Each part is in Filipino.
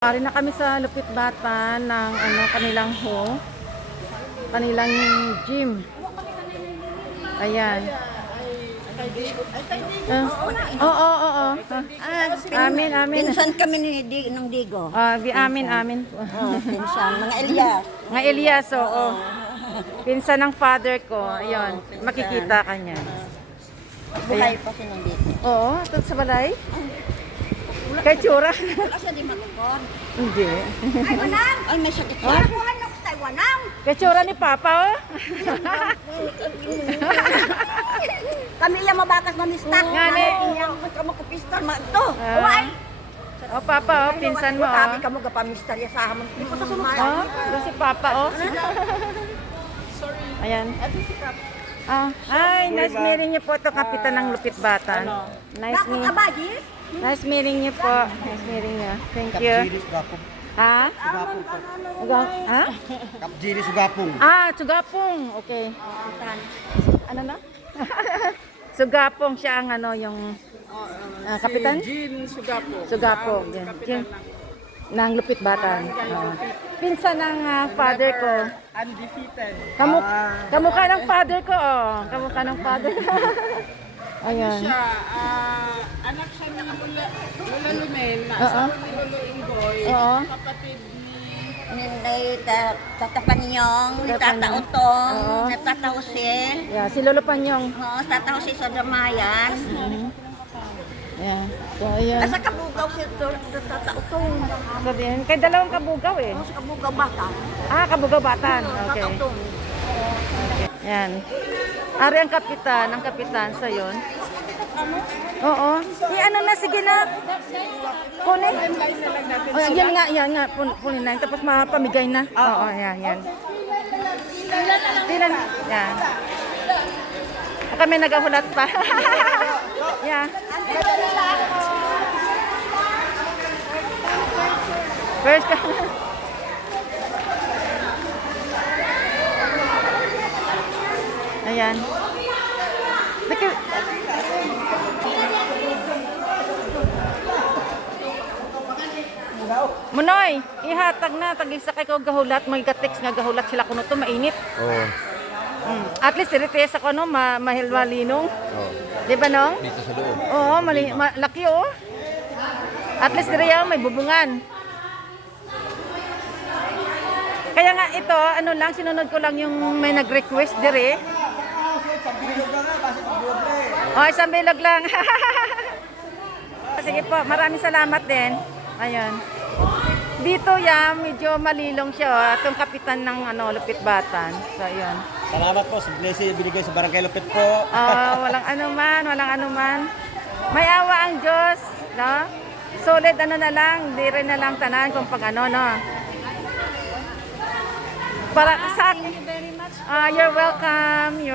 Ari na kami sa Lupit Bata ng kanilang kanilang gym. Ayan. Oo. Amin. Pinsan kami ng Digo. Amin. Pinsan. Mga Elias. Mga Elias, oo. Pinsan ng father ko. Ayun, makikita ka niya. Buhay pa siya ng dito. Oo, ito sa balay. Kay Tsura. Wala siya di matupon. Hindi. Ay, wanang! Ay, may sakit siya. Ay, buhay na ko tayo, wanang! Kay Tsura ni Papa, oh. Kami yung mabakas mamistak. Ngani. Kamu ko pistal, ito. Ah. Uway! Oh, Papa, oh, pinsan mo, Kami oh. kamu gapamistal ya sa hamon. Hindi ko sa sunod. Oh, ito si Papa, oh. Ayan. Hi, nice meeting niyo po. Ito, kapitan ng Lupit Bata. Bakit abaji? Nice meeting niyo po. Nice meeting niyo. Thank you. Ha? Ha? Kapjiri Sugapong. Sugapong. Okay. Ano na? Sugapong siya ang yung kapitan? Jean Sugapong. Sugapong. Yan. Ng Lupit Bata. Pinsan ng father ko. Undefeated. Kamukha ng father ko, oh. Kamukha ng father ko. Ayan. Siya, anak siya ni Lola Lumen, asawa ni Lolo Ingoy, Oo. kapatid ni... Tatapan niyong, tatautong, Oo. natatausi. Yeah, si Lolo Panyong. Oo, tatausi sa damayan. Yeah. So, ayan. Asa kabugaw si tatautong. Sabihin, kay dalawang kabugaw eh. Sa kabugaw bata. Kabugaw batan. Okay. Tatautong. Yan. Ari ang kapitan sa yon. Oo. Ano na, sige na. Kunin. Oh, yan nga. Punin na. Tapos mapamigay na. Oo, yan. Tinan. Yan. Kami nagahulat pa. Yan. First ka. Ayan. Munoy, ihatag na tagisa kay ko gahulat, may ka-text nga gahulat sila kuno to mainit. Oo. At least retest ako no, mahilwalinong. Oh. Di ba no? Dito sa loob. Oo, laki oh. At least dire may bubungan. Kaya nga ito, sinunod ko lang yung may nag-request dire. Isang bilog lang. Sige po, maraming salamat din. Ayun. Dito medyo malilong siya, itong kapitan ng Lupit Batan. So, ayun. Salamat po sa blessing binigay sa Barangay Lupit po. Walang anuman. May awa ang Diyos, no? Solid na lang, di rin na lang tanan kung pag no? Para sa Thank you very much. you're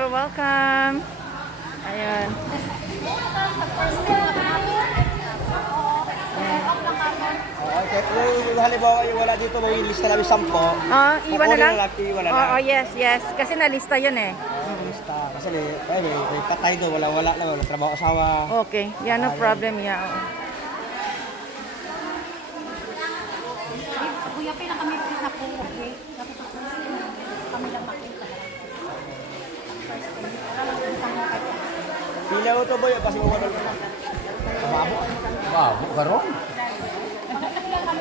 welcome. Ayun. Okay, kung halimbawa wala dito, may lista namin 10. Iwan na lang? Iwan na lang. Yes. Kasi nalista yun eh. Lista. Kasi may patay doon, wala na, wala trabaho asawa. Okay, no problem. Yeah. Kuya, pila kami na po, okay? Kami lang makita. Pila ko to boy, kasi kung ano. Mabuk karong.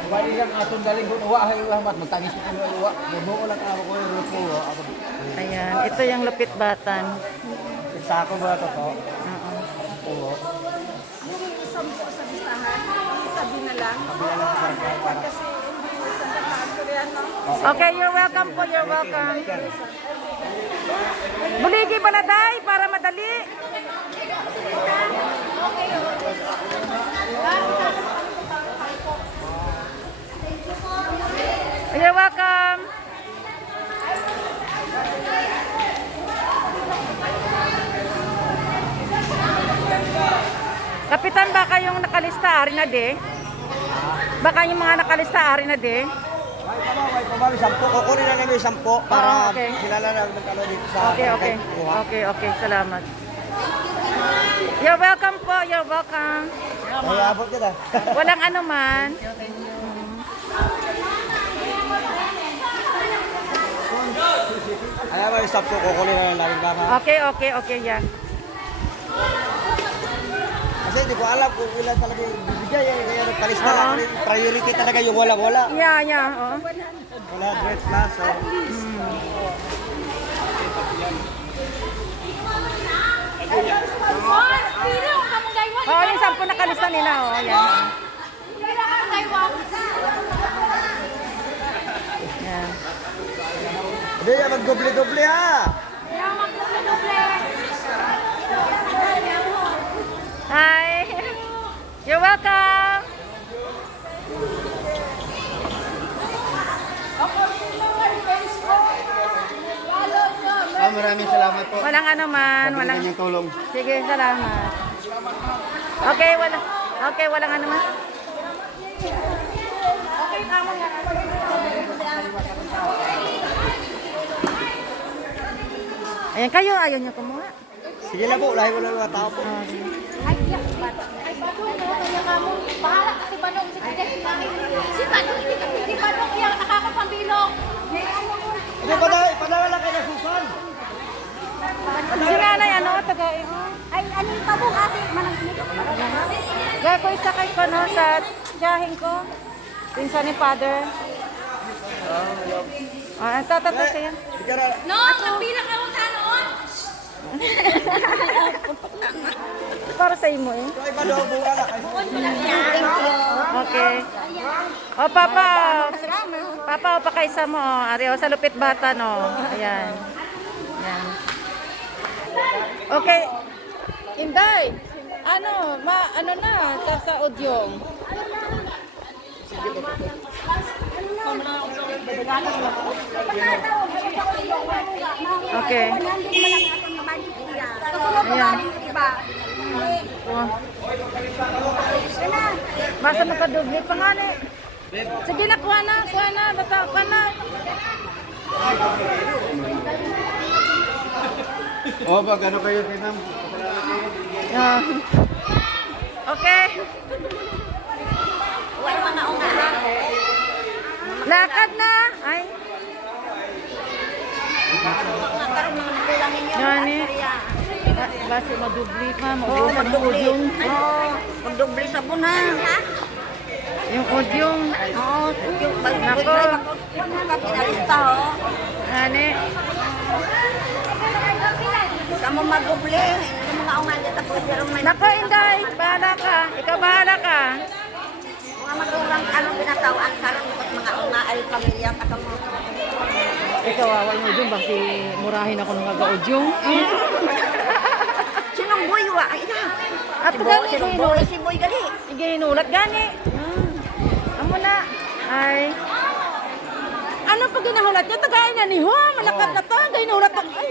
Bali lang atong daling uwa hay rahmat magtangis ko ng uwa. Mo lang ako ko rupo. Ayan, ito yung Lupit Batan. Sa ako ba to? Oo. Yung isang po sa listahan, sabi na lang. Kasi hindi sa listahan ko yan, no? Okay, you're welcome po, you're welcome. Buligi baladay para madali. You're welcome. Kapitan, baka yung nakalista ari na de. Baka yung mga nakalista ari na de. May pabawis 10. Kukunin na namin 10 para Okay. kilala na dito sa Okay. Salamat. You're welcome po, you're welcome. Ay, abot kita. Walang anuman. Kaya ba yung stop ko, kukunin na lang namin mama. Okay, okay, okay, yeah. Kasi hindi ko alam kung ilan talaga yung bibigay. Kaya nagtalis na Oo. lang. Priority talaga yung walang-wala. Yeah, yeah, oo. 100 plus. So. Oo, yung 10 na kalista nila, oh, yan. Yan. Hindi yan, magdoble-doble ha. Hi! You're welcome! Maraming salamat po. Walang ano man, walang... Yung tulong. Sige, salamat. Okay, walang ano man. Ayan, kayo, ayaw niyo kumuha. Sige na po, lahi mo lang mga tao po. Bahala ka si Banong, si Banong, si Banong yung nakakapambilog. Hindi, padala lang kayo ng Susan. Si nanay, ano, taga... Ay, ano yung pabo kasi Gaya ko isa kay ko, no, sa tiyahin ko. Pinsan ni father. Ah, tatatas yan. Hindi ka na. No, nagpila ka mo sa noon. Para sa imo eh. Ito ay padobo ka na. Okay. O, Papa. Papa, o, pakaisa mo. O, Ari, o, sa lupit bata, no. Ayan. Ayan. Okay. Inday. Ano, ano na, sa audio. Okay. Ayan. Oh. Basta makadoble pa nga ni. Sige na, kuha na, bata, kuha na. Oh, pag ano kayo kay ma'am? Ah. Okay. Lakad na. Ay. Yan eh. Basta madubli pa, mabuhan ng udyong. Oo, magdoble sa bunan. Yung udyong. Oo, yung Nako. pinalista ho. Ani. Sa mo magdoble, yung mga ungan dito po yung may Nako, Inday. Bahala ka. Ikaw bahala ka. mga magulang ano binatawaan karon ito mga unga ay pamilya ta mo. Ikaw, awal mo udyong. Bakit murahin ako ng aga-udyong? Sinong boy wa? Ay na. At gani, Sinong boy? Si boy gali. sige, inulat gani. Amo na. Ay. Ano pag ginahulat niya? Tagayin na ni Juan. Malakad na to. Ginahulat to. Ay.